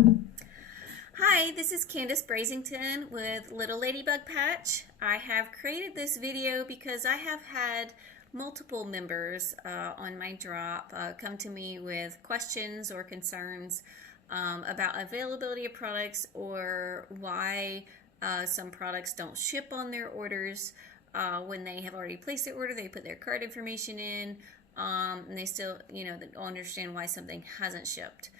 Hi, this is Candace Brazington with Little Ladybug Patch. I have created this video because I have had multiple members on my drop come to me with questions or concerns about availability of products or why some products don't ship on their orders. When they have already placed their order, they put their card information in, and they still, don't understand why something hasn't shipped.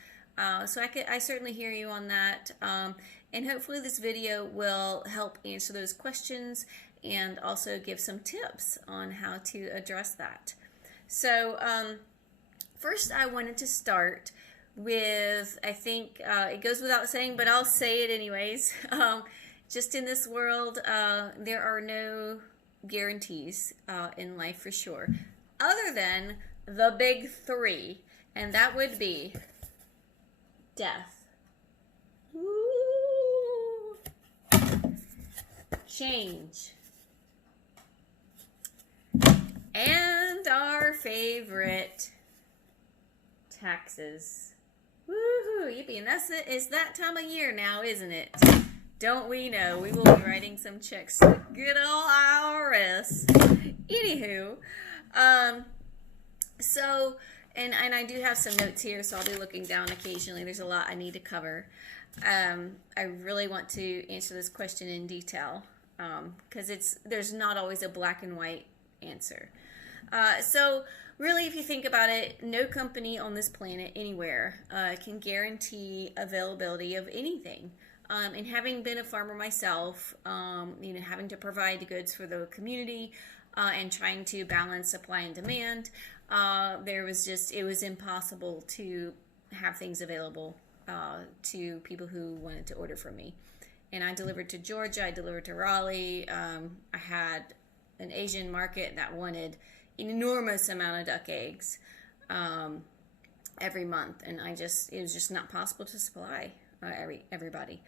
So I certainly hear you on that, and hopefully this video will help answer those questions and also give some tips on how to address that. So first I wanted to start with, I think it goes without saying, but I'll say it anyways. Just in this world, there are no guarantees in life for sure, other than the big three, and that would be death, woo, change, and our favorite, taxes. Woohoo! Yippee! And that's it. It's that time of year now, isn't it? Don't we know? We will be writing some checks to the good old IRS. Anywho, And I do have some notes here, so I'll be looking down occasionally. There's a lot I need to cover. I really want to answer this question in detail because there's not always a black and white answer. So really, if you think about it, no company on this planet anywhere can guarantee availability of anything. And having been a farmer myself, having to provide goods for the community and trying to balance supply and demand, it was impossible to have things available to people who wanted to order from me. And I delivered to Georgia, I delivered to Raleigh. I had an Asian market that wanted an enormous amount of duck eggs every month, and it was just not possible to supply everybody.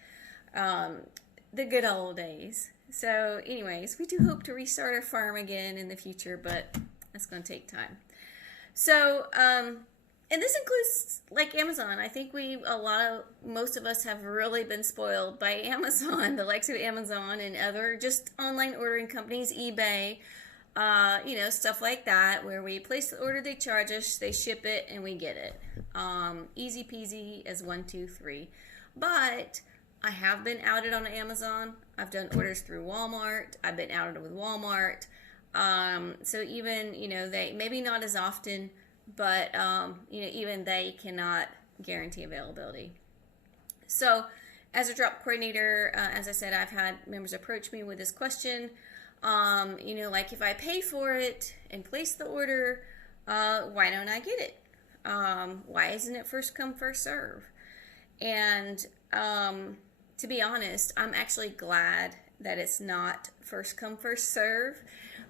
The good old days. So anyways, we do hope to restart our farm again in the future, but that's going to take time. So, and this includes like Amazon. I think most of us have really been spoiled by Amazon, the likes of Amazon and other just online ordering companies, eBay, stuff like that, where we place the order, they charge us, they ship it, and we get it. Easy peasy as 1, 2, 3. But I have been outed on Amazon. I've done orders through Walmart. I've been outed with Walmart. So even, they, maybe not as often, but, even they cannot guarantee availability. So as a drop coordinator, as I said, I've had members approach me with this question. Like if I pay for it and place the order, why don't I get it? Why isn't it first come, first serve? And, to be honest, I'm actually glad that it's not first come, first serve,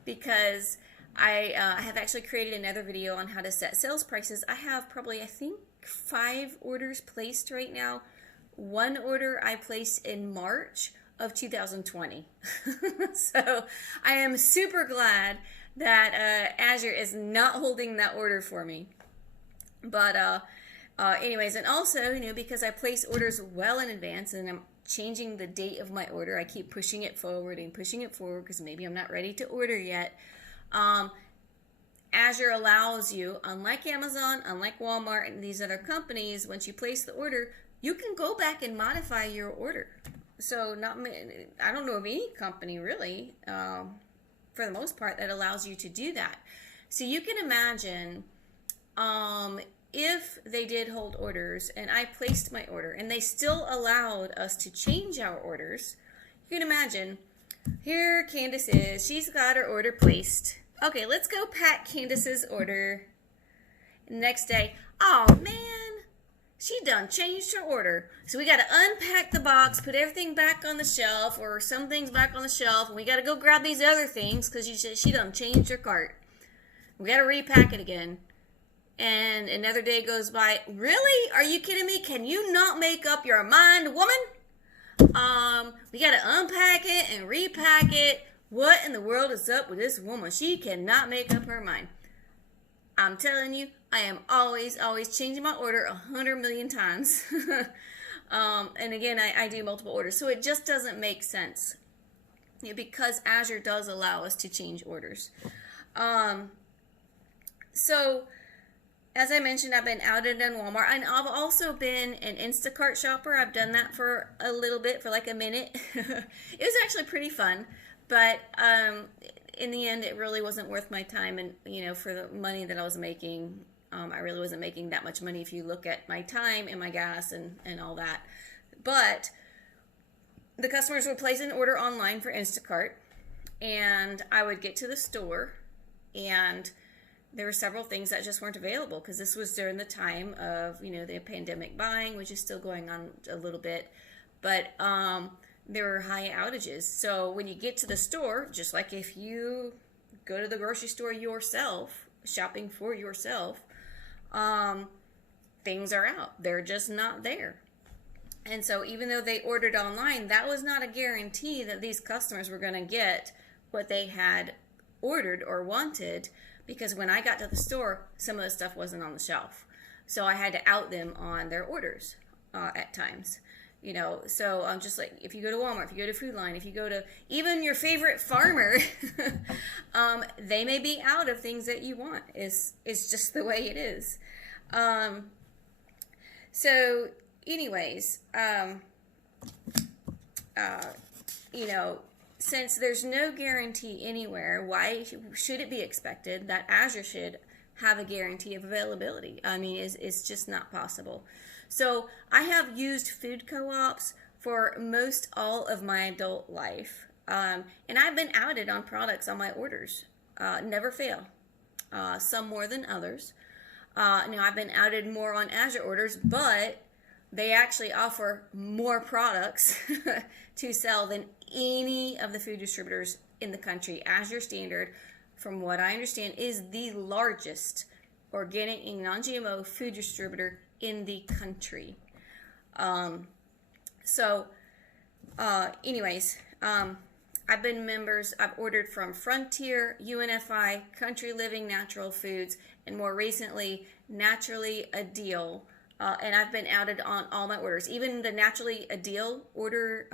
because I have actually created another video on how to set sales prices. I have probably, I think, 5 orders placed right now. One order I placed in March of 2020. So I am super glad that Azure is not holding that order for me. But anyways, and also, because I place orders well in advance and I'm changing the date of my order, I keep pushing it forward because maybe I'm not ready to order yet. Azure allows you, unlike Amazon, unlike Walmart and these other companies, once you place the order, you can go back and modify your order. So I don't know of any company really, for the most part, that allows you to do that. So you can imagine if they did hold orders and I placed my order and they still allowed us to change our orders, you can imagine, here Candace is, she's got her order placed. Okay, let's go pack Candace's order. Next day, oh man, she done changed her order. So we got to unpack the box, put everything back on the shelf, or some things back on the shelf, and we got to go grab these other things because she done changed her cart. We got to repack it again. And another day goes by. Really? Are you kidding me? Can you not make up your mind, woman? We got to unpack it and repack it. What in the world is up with this woman? She cannot make up her mind. I'm telling you, I am always changing my order 100 million times. And again, I do multiple orders. So it just doesn't make sense, because Azure does allow us to change orders. So as I mentioned, I've been outed in Walmart, and I've also been an Instacart shopper. I've done that for a little bit, for like a minute. It was actually pretty fun, but in the end, it really wasn't worth my time. And for the money that I was making, I really wasn't making that much money if you look at my time and my gas and all that. But the customers would place an order online for Instacart, and I would get to the store, and there were several things that just weren't available, because this was during the time of, the pandemic buying, which is still going on a little bit, but there were high outages. So when you get to the store, just like if you go to the grocery store yourself, shopping for yourself, things are out. They're just not there. And so even though they ordered online, that was not a guarantee that these customers were going to get what they had ordered or wanted, because when I got to the store, some of the stuff wasn't on the shelf. So I had to out them on their orders at times. So just like if you go to Walmart, if you go to Food Line, if you go to even your favorite farmer, they may be out of things that you want. It's just the way it is. So anyways, since there's no guarantee anywhere, why should it be expected that Azure should have a guarantee of availability? I mean, it's just not possible. So I have used food co-ops for most all of my adult life. And I've been outed on products on my orders. Never fail. Some more than others. Now, I've been outed more on Azure orders, but they actually offer more products to sell than any of the food distributors in the country. Azure Standard, from what I understand, is the largest organic and non-GMO food distributor in the country. I've been members. I've ordered from Frontier, UNFI, Country Living Natural Foods, and more recently, Naturally a Deal. And I've been outed on all my orders. Even the Naturally a Deal order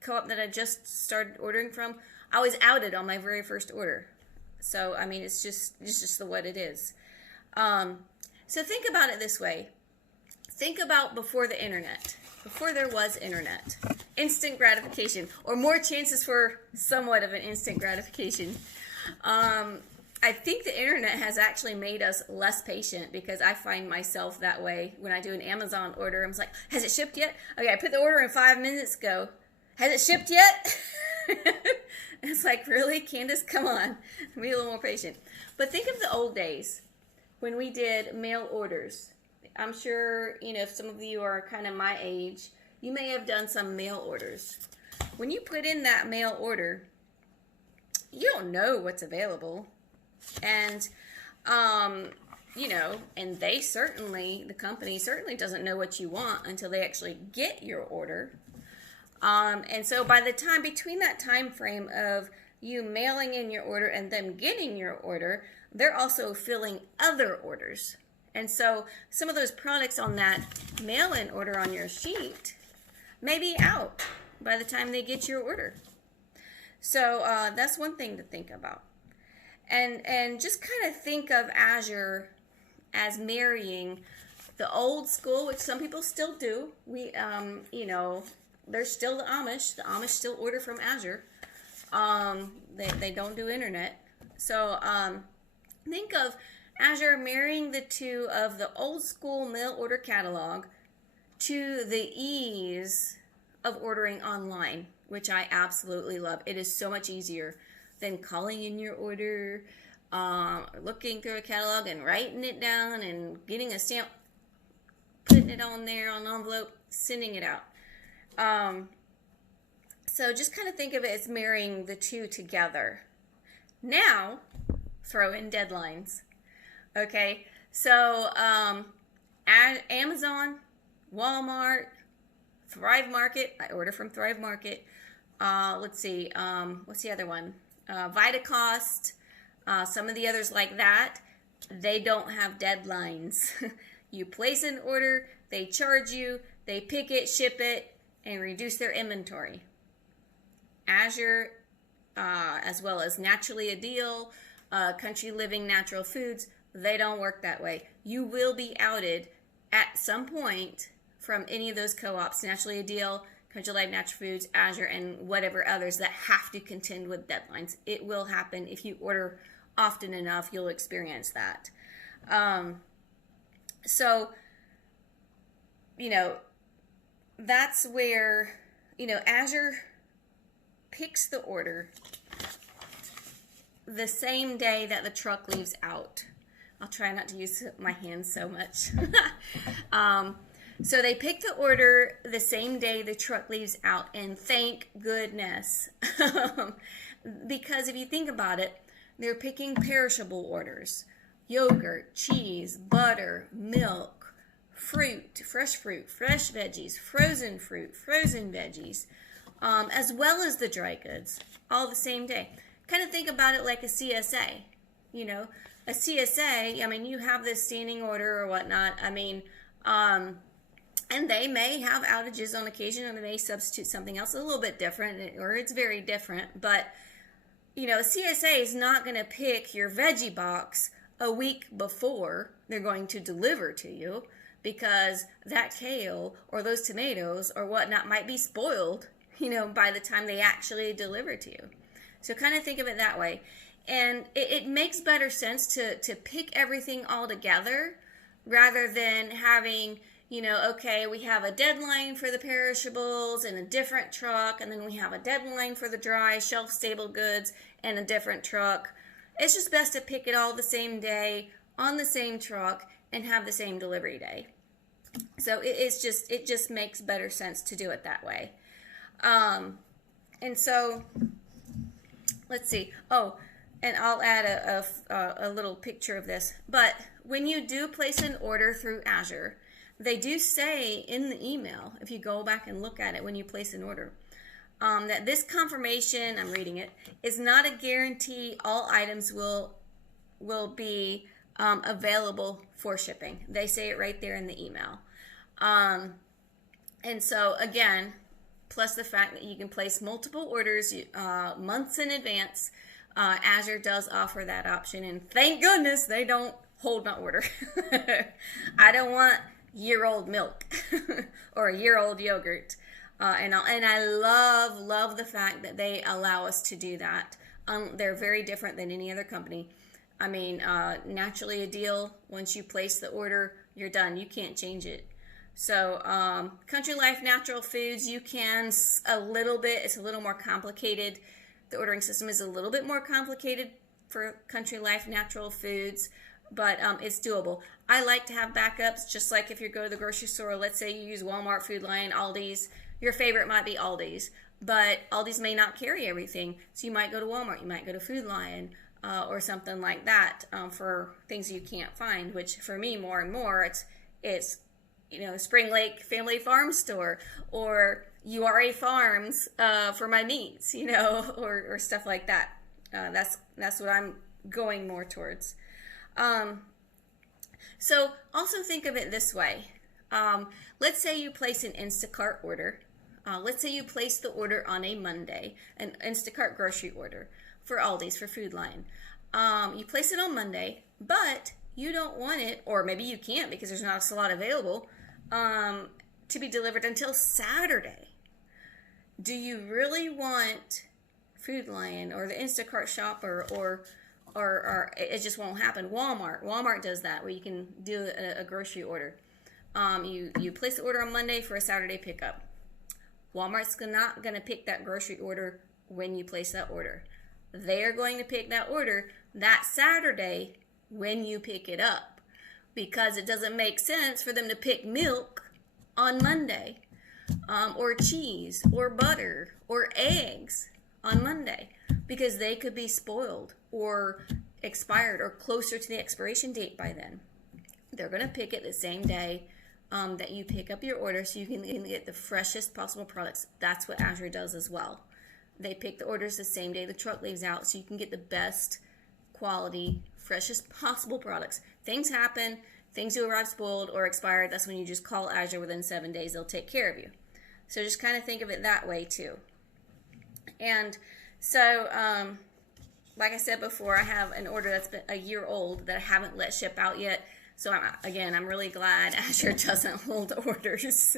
co-op that I just started ordering from, I was outed on my very first order. So I mean, it's just the what it is. So think about it this way. Think about before the internet, before there was internet, instant gratification, or more chances for somewhat of an instant gratification. I think the internet has actually made us less patient, because I find myself that way when I do an Amazon order. I'm like, has it shipped yet? Okay, I put the order in 5 minutes ago. Has it shipped yet? It's like, really, Candace, come on. Be a little more patient. But think of the old days when we did mail orders. I'm sure, if some of you are kind of my age, you may have done some mail orders. When you put in that mail order, you don't know what's available. And, and the company certainly doesn't know what you want until they actually get your order. And so by the time, between that time frame of you mailing in your order and them getting your order, they're also filling other orders. And so some of those products on that mail-in order on your sheet may be out by the time they get your order. So that's one thing to think about. And just kind of think of Azure as marrying the old school, which some people still do. There's still the Amish. The Amish still order from Azure. They don't do internet. So think of Azure marrying the two of the old school mail order catalog to the ease of ordering online, which I absolutely love. It is so much easier than calling in your order, looking through a catalog and writing it down and getting a stamp, putting it on there on an envelope, sending it out. So just kind of think of it as marrying the two together. Now, throw in deadlines. Okay, so Amazon, Walmart, Thrive Market. I order from Thrive Market. Let's see, what's the other one? Vitacost. Some of the others like that, they don't have deadlines. You place an order, they charge you, They pick it, ship it, and reduce their inventory. Azure, as well as Naturally a Deal, Country Living Natural Foods, they don't work that way. You will be outed at some point from any of those co-ops, Naturally a Deal, Country Life Natural Foods, Azure, and whatever others that have to contend with deadlines. It will happen. If you order often enough, you'll experience that. So, that's where, Azure picks the order the same day that the truck leaves out. I'll try not to use my hands so much. So they pick the order the same day the truck leaves out, and thank goodness. Because if you think about it, they're picking perishable orders. Yogurt, cheese, butter, milk, fruit, fresh veggies, frozen fruit, frozen veggies, as well as the dry goods, all the same day. Kind of think about it like a CSA. A CSA, you have this standing order or whatnot. And they may have outages on occasion, and they may substitute something else a little bit different, or it's very different. But, a CSA is not going to pick your veggie box a week before they're going to deliver to you, because that kale or those tomatoes or whatnot might be spoiled, by the time they actually deliver to you. So kind of think of it that way. And it makes better sense to pick everything all together rather than having, okay, we have a deadline for the perishables in a different truck, and then we have a deadline for the dry, shelf-stable goods in a different truck. It's just best to pick it all the same day on the same truck and have the same delivery day. So it just makes better sense to do it that way. And so let's see. Oh, and I'll add a little picture of this. But when you do place an order through Azure, they do say in the email, if you go back and look at it when you place an order, that this confirmation, I'm reading it, is not a guarantee all items will be available for shipping. They say it right there in the email. And so again, plus the fact that you can place multiple orders months in advance, Azure does offer that option, and thank goodness they don't hold my order. I don't want year-old milk or a year-old yogurt. And I love the fact that they allow us to do that. They're very different than any other company. Naturally a Deal, once you place the order, you're done. You can't change it. So Country Life Natural Foods, you can a little bit. It's a little more complicated. The ordering system is a little bit more complicated for Country Life Natural Foods, but it's doable. I like to have backups, just like if you go to the grocery store. Let's say you use Walmart, Food Lion, Aldi's. Your favorite might be Aldi's, but Aldi's may not carry everything. So you might go to Walmart, you might go to Food Lion, or something like that for things you can't find, which for me more and more, it's Spring Lake Family Farm Store or URA Farms for my meats, or stuff like that. That's what I'm going more towards. So also think of it this way. Let's say you place an Instacart order. Let's say you place the order on a Monday, an Instacart grocery order for Aldi's, for Food Lion. You place it on Monday, but you don't want it, or maybe you can't because there's not a lot available, to be delivered until Saturday. Do you really want Food Lion or the Instacart shopper or it just won't happen? Walmart does that, where you can do a grocery order. You place the order on Monday for a Saturday pickup. Walmart's not going to pick that grocery order when you place that order. They are going to pick that order that Saturday when you pick it up, because it doesn't make sense for them to pick milk on Monday, or cheese or butter or eggs on Monday, because they could be spoiled or expired or closer to the expiration date by then. They're going to pick it the same day that you pick up your order, so you can get the freshest possible products. That's what Azure does as well. They pick the orders the same day the truck leaves out, so you can get the best quality, freshest possible products. Things happen, things do arrive spoiled or expired, that's when you just call Azure within 7 days. They'll take care of you. So just kind of think of it that way too. And so, like I said before, I have an order that's been a year old that I haven't let ship out yet. So I'm really glad Azure doesn't hold orders.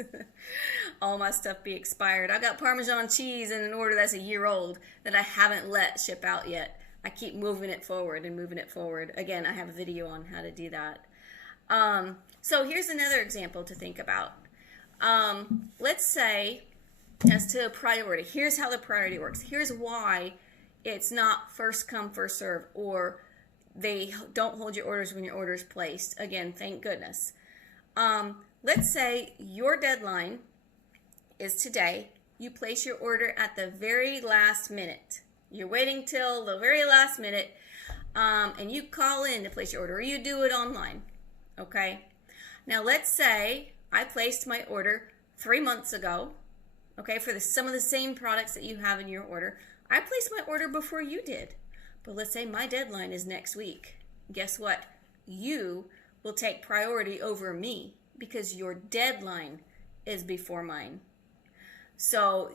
All my stuff be expired. I got Parmesan cheese in an order that's a year old that I haven't let ship out yet. I keep moving it forward and moving it forward. Again, I have a video on how to do that. So here's another example to think about. Let's say, as to a priority, here's how the priority works. Here's why it's not first come, first serve, or they don't hold your orders when your order is placed. Again, thank goodness. Let's say your deadline is today. You place your order at the very last minute. You're waiting till the very last minute, and you call in to place your order, or you do it online. Okay? Now, let's say I placed my order 3 months ago, okay, for some of the same products that you have in your order. I placed my order before you did. But let's say my deadline is next week. Guess what? You will take priority over me because your deadline is before mine. So,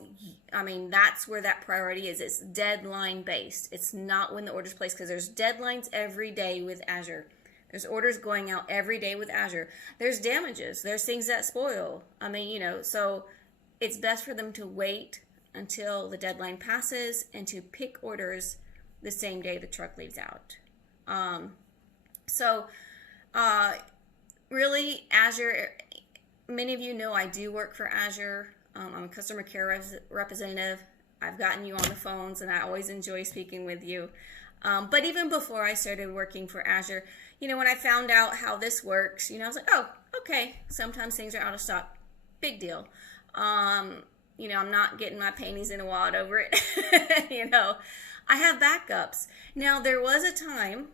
I mean, that's where that priority is. It's deadline based. It's not when the order's placed, because there's deadlines every day with Azure. There's orders going out every day with Azure. There's damages. There's things that spoil. I mean, you know, so it's best for them to wait until the deadline passes and to pick orders the same day the truck leaves out. Really, Azure, many of you know I do work for Azure. I'm a customer care representative. I've gotten you on the phones, and I always enjoy speaking with you. But even before I started working for Azure, you know, when I found out how this works, you know, I was like, oh, okay, sometimes things are out of stock. Big deal. You know, I'm not getting my panties in a wad over it. You know, I have backups. Now, there was a time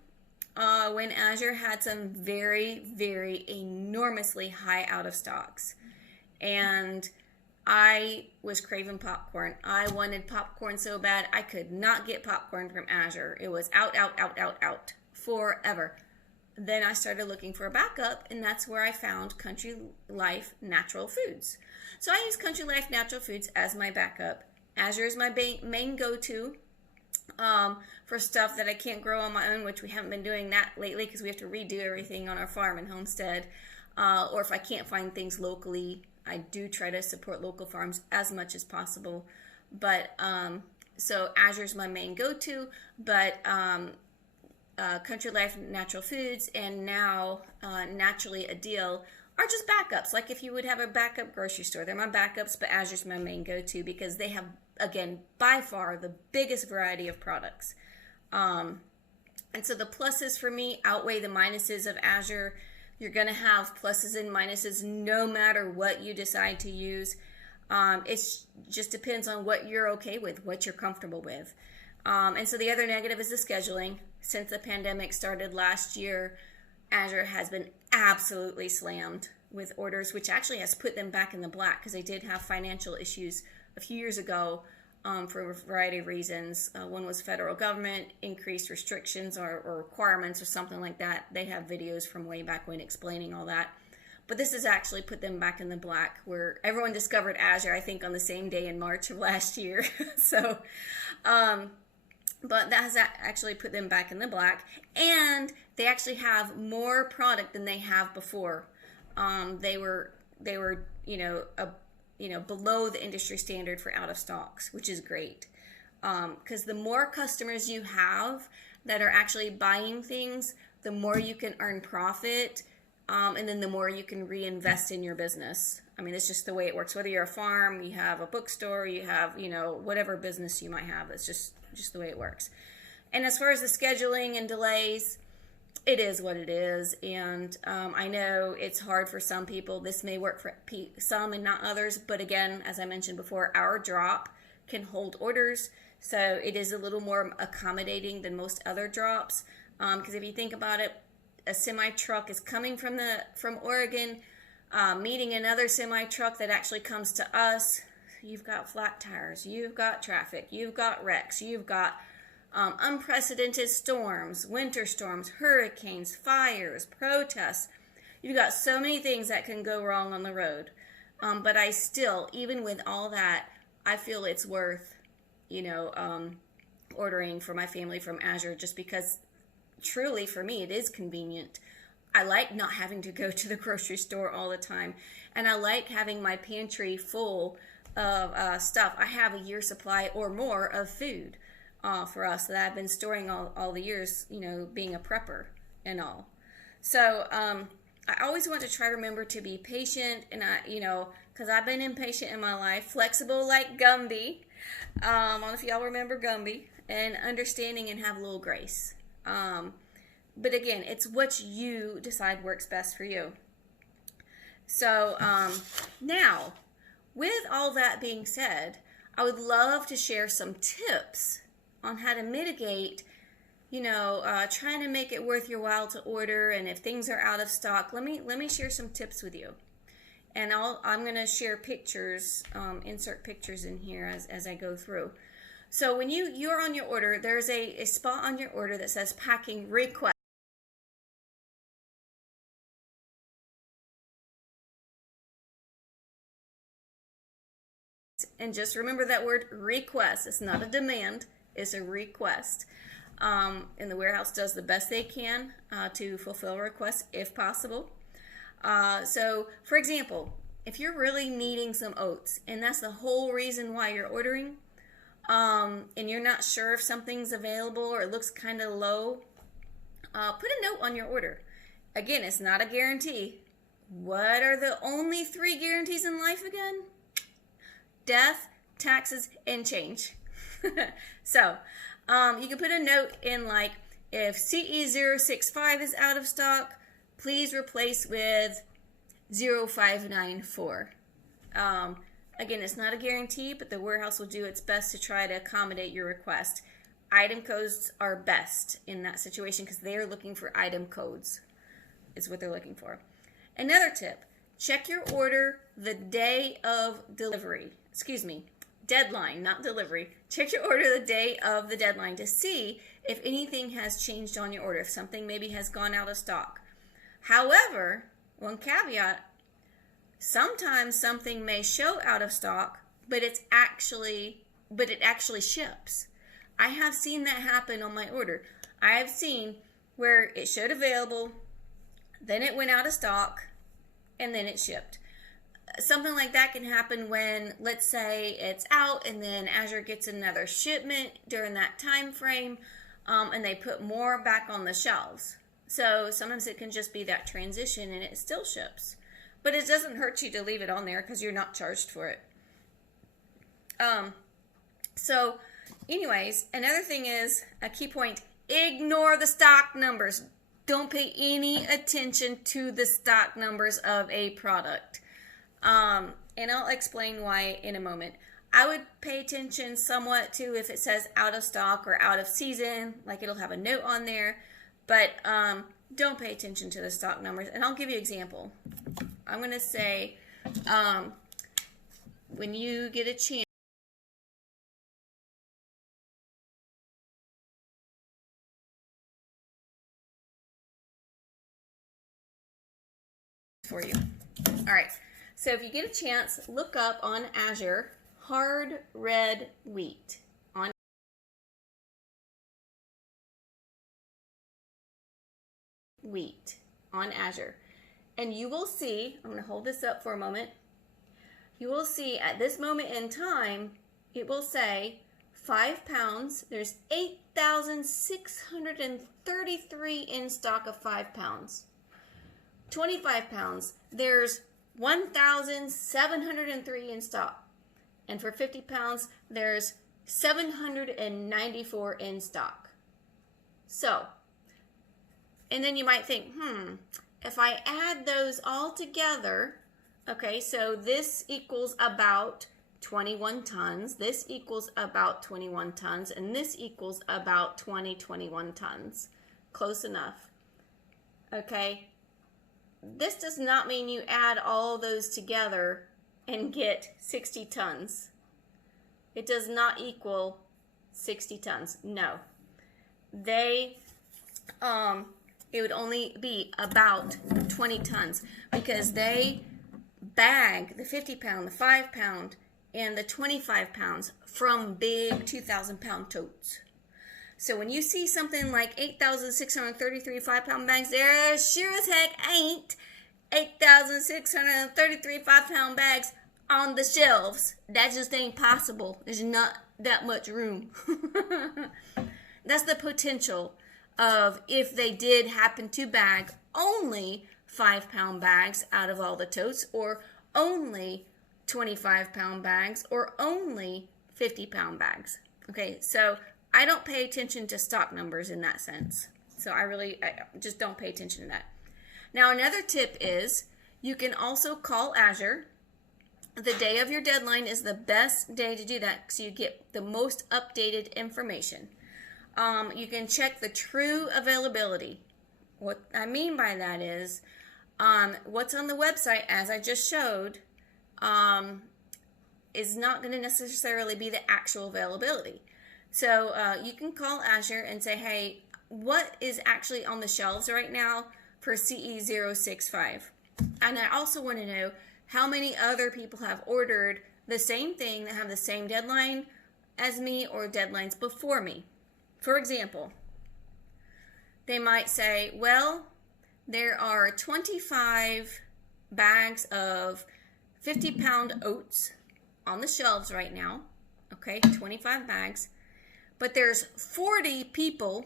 when Azure had some very, very enormously high out of stocks. And I was craving popcorn. I wanted popcorn so bad, I could not get popcorn from Azure. It was out forever. Then I started looking for a backup, and that's where I found Country Life Natural Foods. So I use Country Life Natural Foods as my backup. Azure is my main go-to for stuff that I can't grow on my own, which we haven't been doing that lately because we have to redo everything on our farm and homestead. Or if I can't find things locally, I do try to support local farms as much as possible. But so Azure is my main go-to, but Country Life Natural Foods and now Naturally a Deal are just backups. Like if you would have a backup grocery store, they're my backups, but Azure's my main go-to because they have, again, by far the biggest variety of products. And so the pluses for me outweigh the minuses of Azure. You're going to have pluses and minuses no matter what you decide to use. It just depends on what you're okay with, what you're comfortable with. And so the other negative is the scheduling. Since the pandemic started last year, Azure has been absolutely slammed with orders, which actually has put them back in the black because they did have financial issues a few years ago for a variety of reasons. One was federal government, increased restrictions or requirements or something like that. They have videos from way back when explaining all that. But this has actually put them back in the black, where everyone discovered Azure, I think, on the same day in March of last year. So, but that has actually put them back in the black, and they actually have more product than they have before. They were below the industry standard for out of stocks, which is great. Because the more customers you have that are actually buying things, the more you can earn profit, and then the more you can reinvest in your business. I mean, it's just the way it works. Whether you're a farm, you have a bookstore, you have, whatever business you might have, it's just the way it works. And as far as the scheduling and delays, it is what it is. And I know it's hard for some people. This may work for some and not others. But again, as I mentioned before, our drop can hold orders. So it is a little more accommodating than most other drops. Because if you think about it, a semi-truck is coming from Oregon, meeting another semi-truck that actually comes to us. You've got flat tires, you've got traffic, you've got wrecks, you've got unprecedented storms, winter storms, hurricanes, fires, protests. You've got so many things that can go wrong on the road. But I still, even with all that, I feel it's worth, ordering for my family from Azure, just because truly for me it is convenient. I like not having to go to the grocery store all the time, and I like having my pantry full of stuff. I have a year's supply or more of food for us that I've been storing all the years, being a prepper and all. So I always want to try to remember to be patient, and because I've been impatient in my life, flexible like Gumby. I don't know if y'all remember Gumby, and understanding and have a little grace. But again, it's what you decide works best for you. So now, with all that being said, I would love to share some tips on how to mitigate, trying to make it worth your while to order. And if things are out of stock, let me share some tips with you. And I'm going to share pictures, insert pictures in here as I go through. So when you're on your order, there's a spot on your order that says packing request. And just remember that word request. It's not a demand, it's a request. And the warehouse does the best they can to fulfill requests if possible. So, for example, if you're really needing some oats, and that's the whole reason why you're ordering, and you're not sure if something's available or it looks kind of low, put a note on your order. Again, it's not a guarantee. What are the only 3 guarantees in life again? Death, taxes, and change. So, you can put a note in like, if CE065 is out of stock, please replace with 0594. Again, it's not a guarantee, but the warehouse will do its best to try to accommodate your request. Item codes are best in that situation because they are looking for item codes. Is what they're looking for. Another tip, check your order the day of delivery. Excuse me, deadline, not delivery. Check your order the day of the deadline to see if anything has changed on your order, if something maybe has gone out of stock. However, one caveat, sometimes something may show out of stock, but it actually ships. I have seen that happen on my order. I have seen where it showed available, then it went out of stock, and then it shipped. Something like that can happen when, let's say, it's out and then Azure gets another shipment during that time frame, and they put more back on the shelves. So sometimes it can just be that transition and it still ships. But it doesn't hurt you to leave it on there because you're not charged for it. So anyways, another thing is, a key point, ignore the stock numbers. Don't pay any attention to the stock numbers of a product. And I'll explain why in a moment. I would pay attention somewhat to if it says out of stock or out of season, like it'll have a note on there, but don't pay attention to the stock numbers. And I'll give you an example. I'm going to say, when you get a chance for you. All right. So if you get a chance, look up on Azure hard red wheat on Azure. And you will see, I'm going to hold this up for a moment. You will see at this moment in time, it will say 5 pounds. There's 8,633 in stock of 5 pounds. 25 pounds, there's 1,703 in stock. And for 50 pounds, there's 794 in stock. So, and then you might think, if I add those all together, okay, so this equals about 21 tons, this equals about 21 tons, and this equals about 21 tons. Close enough. Okay? This does not mean you add all those together and get 60 tons. It does not equal 60 tons. No. They, it would only be about 20 tons because they bag the 50 pound, the 5 pound, and the 25 pounds from big 2,000 pound totes. So when you see something like 8,633 5-pound bags, there sure as heck ain't 8,633 5-pound bags on the shelves. That just ain't possible. There's not that much room. That's the potential of if they did happen to bag only 5-pound bags out of all the totes, or only 25-pound bags, or only 50-pound bags. Okay, so I don't pay attention to stock numbers in that sense. So I just don't pay attention to that. Now, another tip is you can also call Azure. The day of your deadline is the best day to do that because you get the most updated information. You can check the true availability. What I mean by that is what's on the website, as I just showed, is not going to necessarily be the actual availability. So you can call Azure and say, hey, what is actually on the shelves right now for CE065? And I also want to know how many other people have ordered the same thing that have the same deadline as me or deadlines before me. For example, they might say, well, there are 25 bags of 50-pound oats on the shelves right now. Okay, 25 bags. But there's 40 people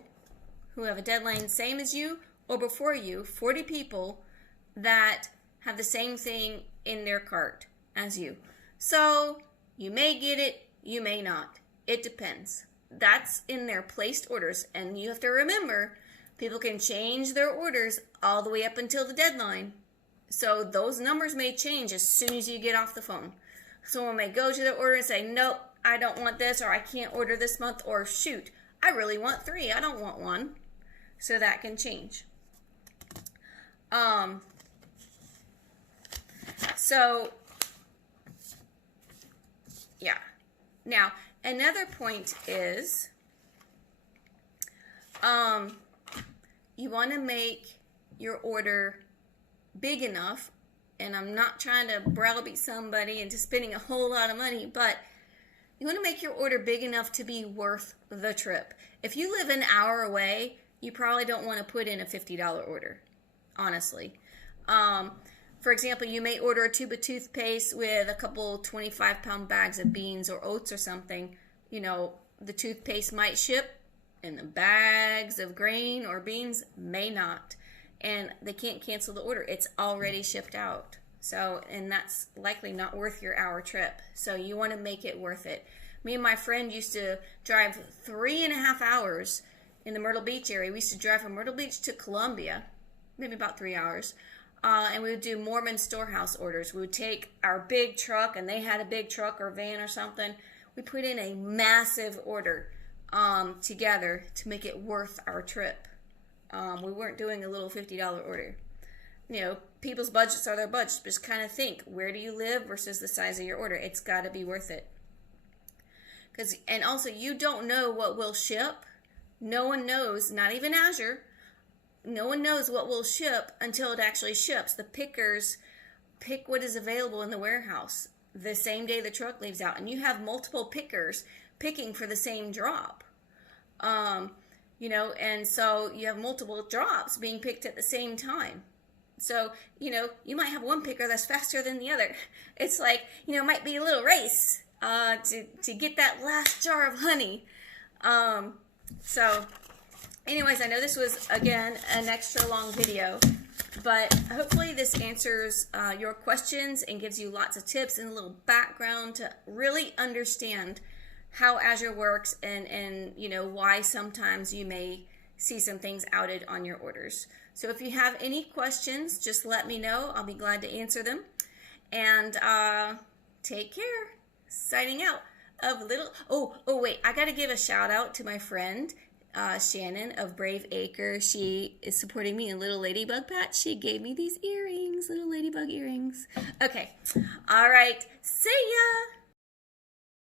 who have a deadline same as you or before you, 40 people that have the same thing in their cart as you. So you may get it, you may not. It depends. That's in their placed orders. And you have to remember, people can change their orders all the way up until the deadline. So those numbers may change as soon as you get off the phone. Someone may go to their order and say, nope, I don't want this, or I can't order this month, or shoot, I really want 3, I don't want 1. So that can change. So, yeah. Now, another point is, you want to make your order big enough, and I'm not trying to browbeat somebody into spending a whole lot of money, but you want to make your order big enough to be worth the trip. If you live an hour away, you probably don't want to put in a $50 order, honestly. For example, you may order a tube of toothpaste with a couple 25-pound bags of beans or oats or something. You know, the toothpaste might ship, and the bags of grain or beans may not. And they can't cancel the order. It's already shipped out. So, and that's likely not worth your hour trip. So you want to make it worth it. Me and my friend used to drive 3.5 hours in the Myrtle Beach area. We used to drive from Myrtle Beach to Columbia, maybe about 3 hours. And we would do Mormon Storehouse orders. We would take our big truck, and they had a big truck or van or something. We put in a massive order together to make it worth our trip. We weren't doing a little $50 order. You know, people's budgets are their budgets. Just kind of think, where do you live versus the size of your order? It's got to be worth it. And also, you don't know what will ship. No one knows, not even Azure. No one knows what will ship until it actually ships. The pickers pick what is available in the warehouse the same day the truck leaves out. And you have multiple pickers picking for the same drop. You know, and so you have multiple drops being picked at the same time. So, you know, you might have one picker that's faster than the other. It's like, you know, it might be a little race to get that last jar of honey. So, anyways, I know this was, again, an extra long video, but hopefully this answers your questions and gives you lots of tips and a little background to really understand how Azure works and you know, why sometimes you may see some things outed on your orders. So if you have any questions, just let me know. I'll be glad to answer them. And take care. Signing out of little... Oh, wait. I got to give a shout out to my friend, Shannon of Brave Acre. She is supporting me in Little Ladybug Patch. She gave me these earrings, little ladybug earrings. Okay. All right. See ya.